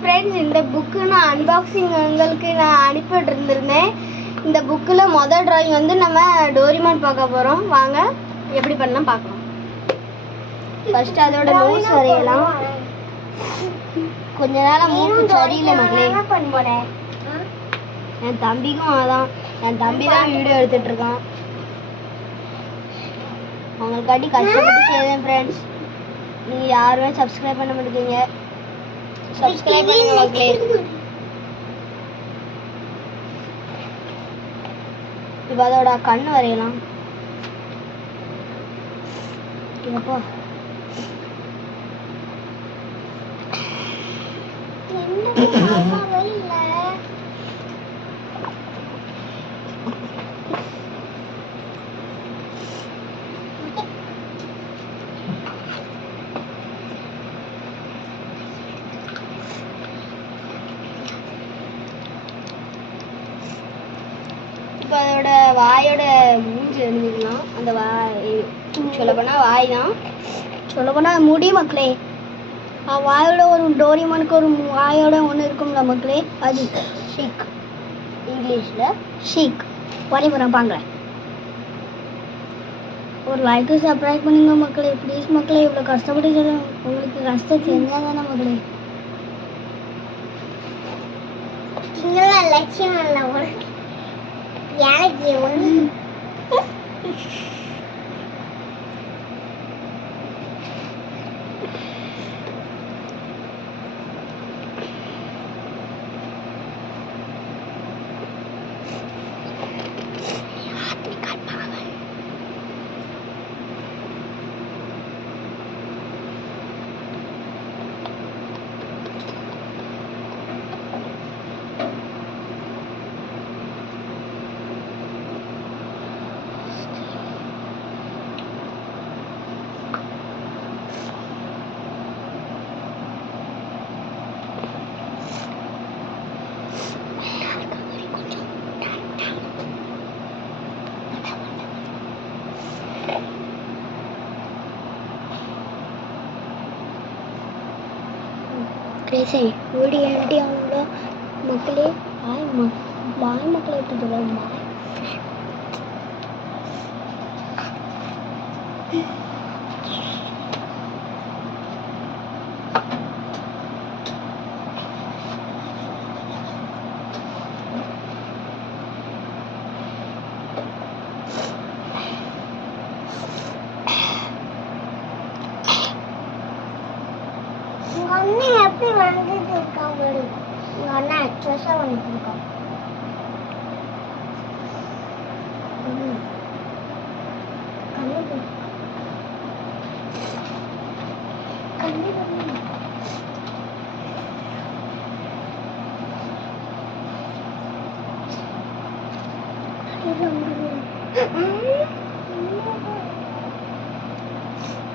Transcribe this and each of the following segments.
Friends, இந்த book நான் unboxing உங்களுக்கு நான் அனுப்பிட்டு இருந்திருந்தேன். இந்த புக்கில் மொதல் டிராயிங் வந்து நம்ம டோரிமான் பார்க்க போகிறோம். வாங்க எப்படி பண்ணலாம் பார்க்கலாம். ஃபர்ஸ்ட் அதோட நோஸ் வரையலாம். கொஞ்ச நேரம் மூக்கு சரியில்லை மக்களே. என் தம்பிக்கும் அதான், என் தம்பி தான் வீடியோ எடுத்துட்டு இருக்கான். அவங்களுக்காட்டி கஷ்டப்பட்டு செய்வேன் ஃப்ரெண்ட்ஸ். நீங்கள் யாருமே சப்ஸ்கிரைப் பண்ண மாட்டேங்க. சப்ஸ்கிரைப் பண்ணுங்க மக்களே. இப்போ அதோட கண்ணு வரையலாம். எப்போ இப்போ அதோட வாயோட மூஞ்சி எழுதிக்கலாம். அந்த வாய் சொல்லப்போனால் வாய் தான், சொல்லப்போனால் முடி மக்களே. வாயோட ஒரு டோரிமானுக்கு ஒரு வாயோட ஒன்று இருக்கும்ல மக்களே, அது ஷீக். இங்கிலீஷில் ஷீக் வரைபடம் பாங்களேன். ஒரு லைக்கு சப்ஸ்கிரைப் பண்ணுங்க மக்களே ப்ளீஸ் மக்களே. இவ்வளோ கஷ்டப்பட்டு சொல்லுங்க, உங்களுக்கு கஷ்டம் தெரிஞ்சால் தானே மக்களே. லட்சியம் இல்லை உனக்கு எனக்கு ஒன்று. சரி வீடு ஏன்டி அவங்க மக்களே பாய் மக்களே எடுத்துட்டு பாய். அண்ணன் எப்படி வந்துட்டு இருக்கான் பாரு. எங்கள் அண்ணன் எக்ஸ்ட்ரெஸ்ஸாக வந்துட்டு இருக்கான்.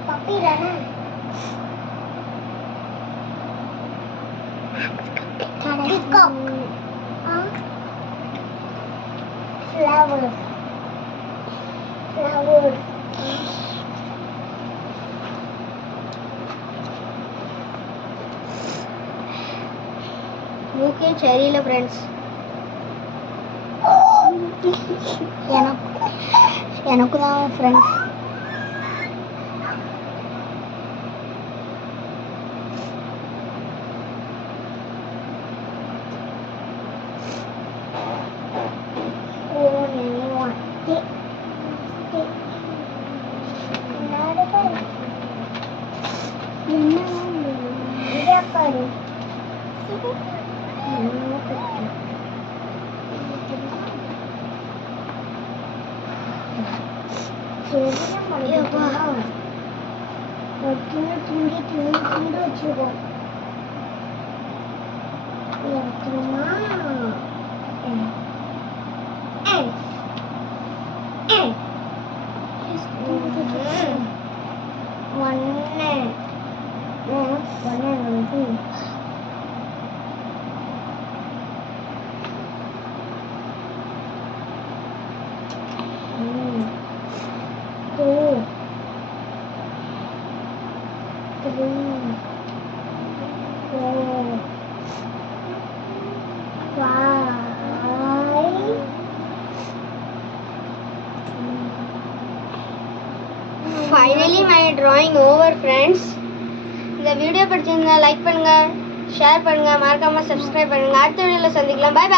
பப்பி தானே. Peacock. Flower. மூக்கே சரியில்லை ஃப்ரெண்ட்ஸ். எனக்கு தான் ஃப்ரெண்ட்ஸ். வச்சுக்கோ. Finally my drawing over friends. இந்த வீடியோ பிடிச்சிருந்தா லைக் பண்ணுங்க, ஷேர் பண்ணுங்க, மறக்காம சப்ஸ்கிரைப் பண்ணுங்க. அடுத்த வீடியோல சந்திக்கலாம். Bye by.